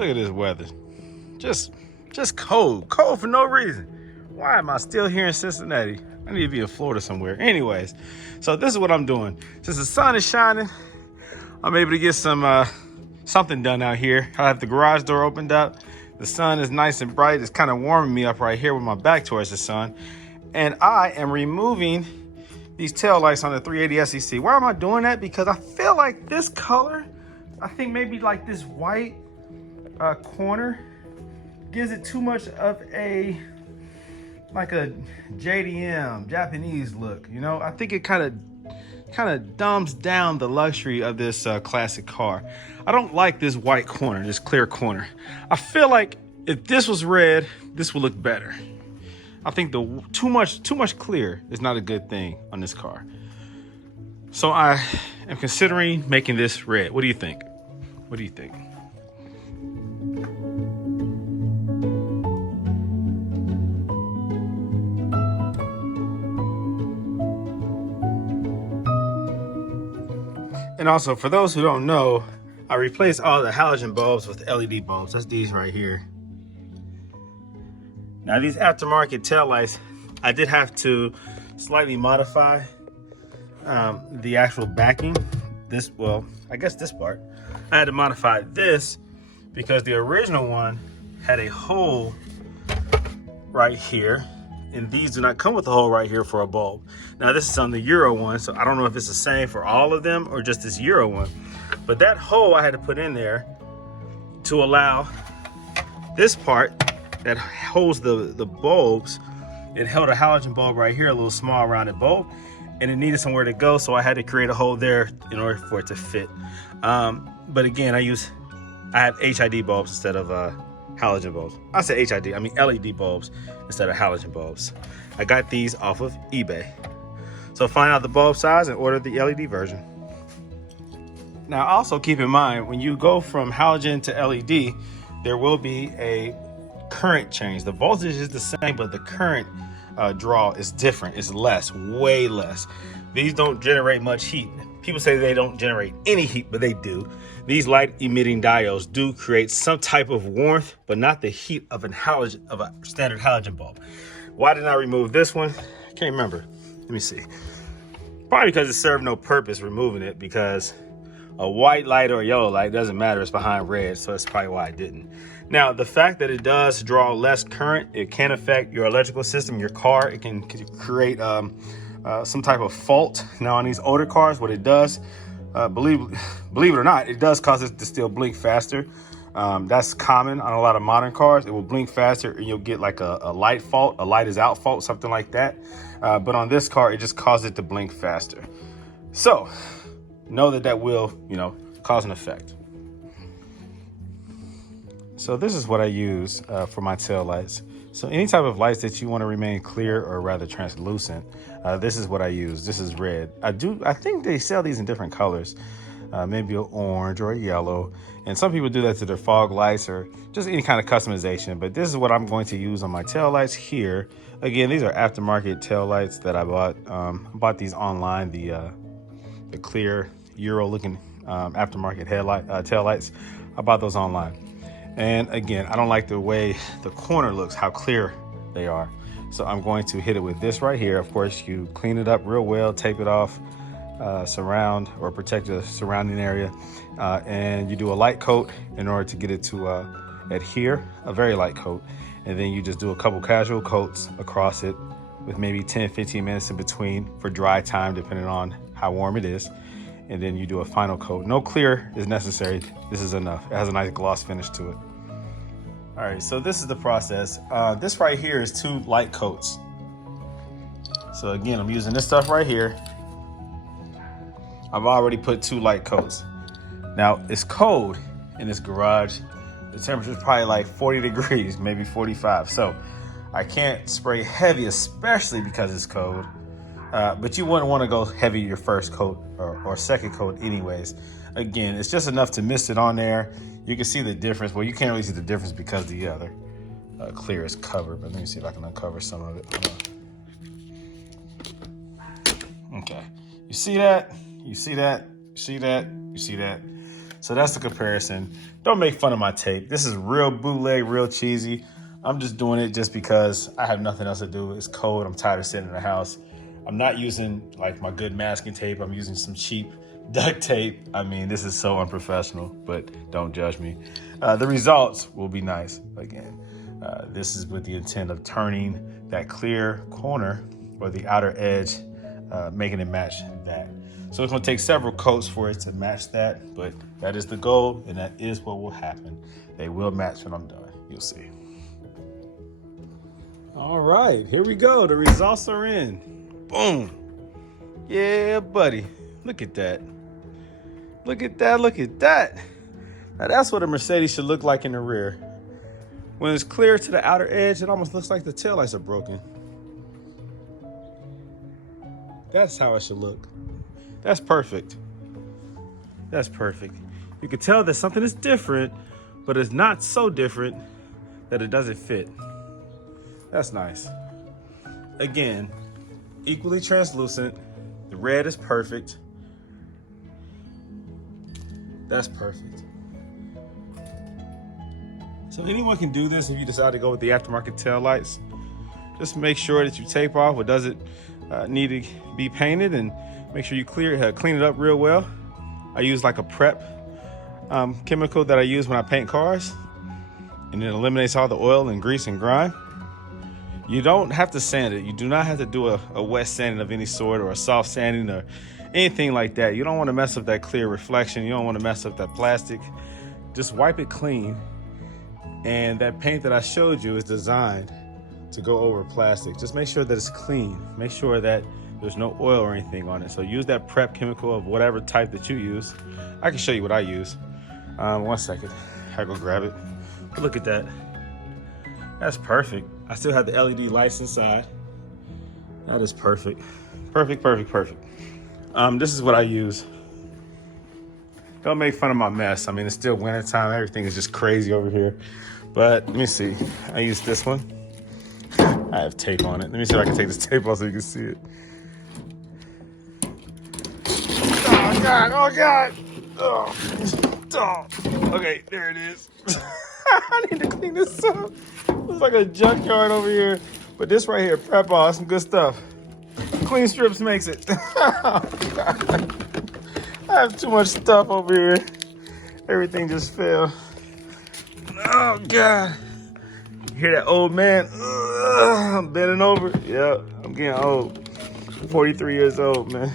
Look at this weather. Just cold for no reason. Why am I still here in Cincinnati? I need to be in Florida somewhere. Anyways, so this is what I'm doing. Since the sun is shining, I'm able to get some something done out here. I have the garage door opened up. The sun is nice and bright. It's kind of warming me up right here with my back towards the sun. And I am removing these tail lights on the 380 SEC. Why am I doing that? Because I feel like this color, I think maybe like this white corner gives it too much of a JDM, Japanese look. You know, I think it kind of dumbs down the luxury of this classic car. I don't like this white corner, this clear corner. I feel like if this was red, this would look better. I think the too much clear is not a good thing on this car. So I am considering making this red. What do you think? What do you think? And also, for those who don't know, I replaced all the halogen bulbs with LED bulbs. That's these right here. Now these aftermarket taillights, I did have to slightly modify the actual backing. I guess this part. I had to modify this because the original one had a hole right here, and these do not come with a hole right here for a bulb. Now this is on the Euro one, so I don't know if it's the same for all of them or just this Euro one. But that hole I had to put in there to allow this part that holds the bulbs. It held a halogen bulb right here, a little small rounded bulb, and it needed somewhere to go, so I had to create a hole there in order for it to fit. But again, I have HID bulbs instead of halogen bulbs. I said HID, I mean LED bulbs instead of halogen bulbs. I got these off of eBay. So find out the bulb size and order the LED version. Now also keep in mind, when you go from halogen to LED, there will be a current change. The voltage is the same, but the current draw is different. It's less, way less. These don't generate much heat. People say they don't generate any heat, but they do. These light emitting diodes do create some type of warmth, but not the heat of a standard halogen bulb. Why did I remove this one? I can't remember. Let me see. Probably because it served no purpose removing it, because a white light or a yellow light doesn't matter. It's behind red, so that's probably why I didn't. Now, the fact that it does draw less current, it can affect your electrical system, your car. It can create some type of fault. Now, on these older cars, what it does, believe it or not, it does cause it to still blink faster. That's common on a lot of modern cars. It will blink faster and you'll get like a light fault, a light is out fault, something like that. But on this car, it just causes it to blink faster. So know that will, cause an effect. So this is what I use for my tail lights. So any type of lights that you want to remain clear or rather translucent, this is what I use. This is red. I think they sell these in different colors, maybe an orange or a yellow. And some people do that to their fog lights or just any kind of customization. But this is what I'm going to use on my tail lights here. Again, these are aftermarket tail lights that I bought. I bought these online, the clear Euro looking aftermarket tail lights. I bought those online. And again, I don't like the way the corner looks, how clear they are. So I'm going to hit it with this right here. Of course, you clean it up real well, tape it off, surround or protect the surrounding area. And you do a light coat in order to get it to adhere, a very light coat. And then you just do a couple casual coats across it with maybe 10-15 minutes in between for dry time, depending on how warm it is. And then you do a final coat. No clear is necessary. This is enough. It has a nice gloss finish to it. All right, so this is the process. This right here is 2 light coats. So again, I'm using this stuff right here. I've already put 2 light coats. Now it's cold in this garage. The temperature is probably like 40 degrees, maybe 45. So I can't spray heavy, especially because it's cold. But you wouldn't want to go heavy your first coat or second coat anyways. Again, it's just enough to mist it on there. You can see the difference. Well, you can't really see the difference because the other clear is covered. But let me see if I can uncover some of it. Okay, you see that? You see that? You see that? You see that? So that's the comparison. Don't make fun of my tape. This is real bootleg, real cheesy. I'm just doing it just because I have nothing else to do. It's cold. I'm tired of sitting in the house. I'm not using like my good masking tape. I'm using some cheap duct tape. I mean, this is so unprofessional, but don't judge me. The results will be nice. Again, this is with the intent of turning that clear corner or the outer edge, making it match that. So it's gonna take several coats for it to match that, but that is the goal and that is what will happen. They will match when I'm done. You'll see. All right, here we go. The results are in. Boom. Yeah, buddy. Look at that. Look at that, look at that. Now that's what a Mercedes should look like in the rear. When it's clear to the outer edge, it almost looks like the taillights are broken. That's how it should look. That's perfect. That's perfect. You can tell that something is different, but it's not so different that it doesn't fit. That's nice. Again, equally translucent. The red is perfect. That's perfect. So anyone can do this if you decide to go with the aftermarket taillights. Just make sure that you tape off what doesn't need to be painted, and make sure you clean it up real well. I use like a prep chemical that I use when I paint cars, and it eliminates all the oil and grease and grime. You don't have to sand it. You do not have to do a wet sanding of any sort or a soft sanding or anything like that. You don't want to mess up that clear reflection. You don't want to mess up that plastic. Just wipe it clean. And that paint that I showed you is designed to go over plastic. Just make sure that it's clean. Make sure that there's no oil or anything on it. So use that prep chemical of whatever type that you use. I can show you what I use. 1 second, I go grab it. Look at that. That's perfect. I still have the LED lights inside. That is perfect. Perfect, perfect, perfect. This is what I use. Don't make fun of my mess. I mean, it's still winter time. Everything is just crazy over here. But let me see. I use this one. I have tape on it. Let me see if I can take this tape off so you can see it. Oh, God. Oh, God. Oh. Okay, there it is. I need to clean this up. It's like a junkyard over here. But this right here, prep all, some good stuff. Clean strips makes it. Oh, God. I have too much stuff over here. Everything just fell. Oh, God. You hear that old man? I'm bending over. Yeah, I'm getting old. 43 years old, man.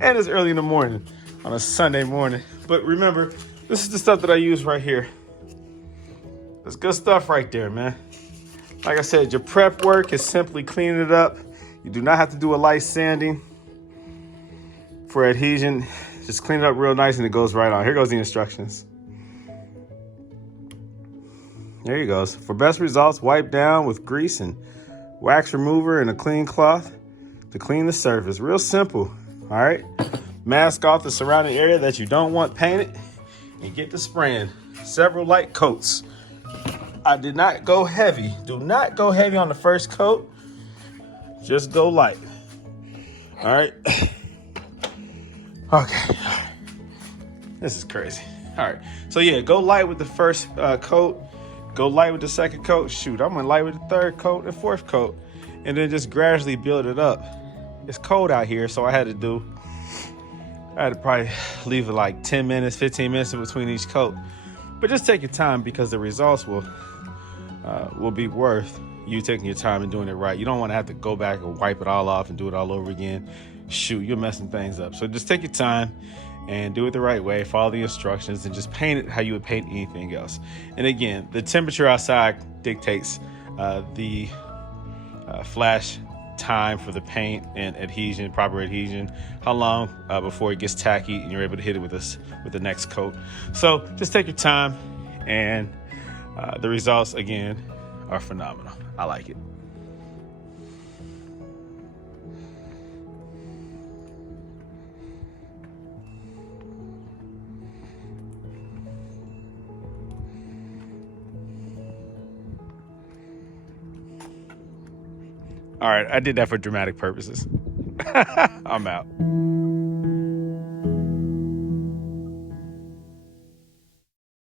And it's early in the morning on a Sunday morning. But remember, this is the stuff that I use right here. That's good stuff right there, man. Like I said, your prep work is simply cleaning it up. You do not have to do a light sanding for adhesion. Just clean it up real nice and it goes right on. Here goes the instructions. There you go. For best results, wipe down with grease and wax remover and a clean cloth to clean the surface. Real simple. All right. Mask off the surrounding area that you don't want painted and get to spraying. Several light coats. I did not go heavy. Do not go heavy on the first coat. Just go light. All right. Okay. This is crazy. All right. So yeah, go light with the first coat. Go light with the second coat. Shoot, I'm gonna light with the third coat and fourth coat. And then just gradually build it up. It's cold out here, so I had to probably leave it like 10 minutes, 15 minutes in between each coat. But just take your time because the results will be worth you taking your time and doing it right. You don't want to have to go back and wipe it all off and do it all over again. Shoot, you're messing things up. So just take your time and do it the right way. Follow the instructions and just paint it how you would paint anything else. And again, the temperature outside dictates the flash time for the paint and adhesion, proper adhesion, how long before it gets tacky and you're able to hit it with the next coat. So just take your time, and the results again are phenomenal. I like it. All right, I did that for dramatic purposes. I'm out.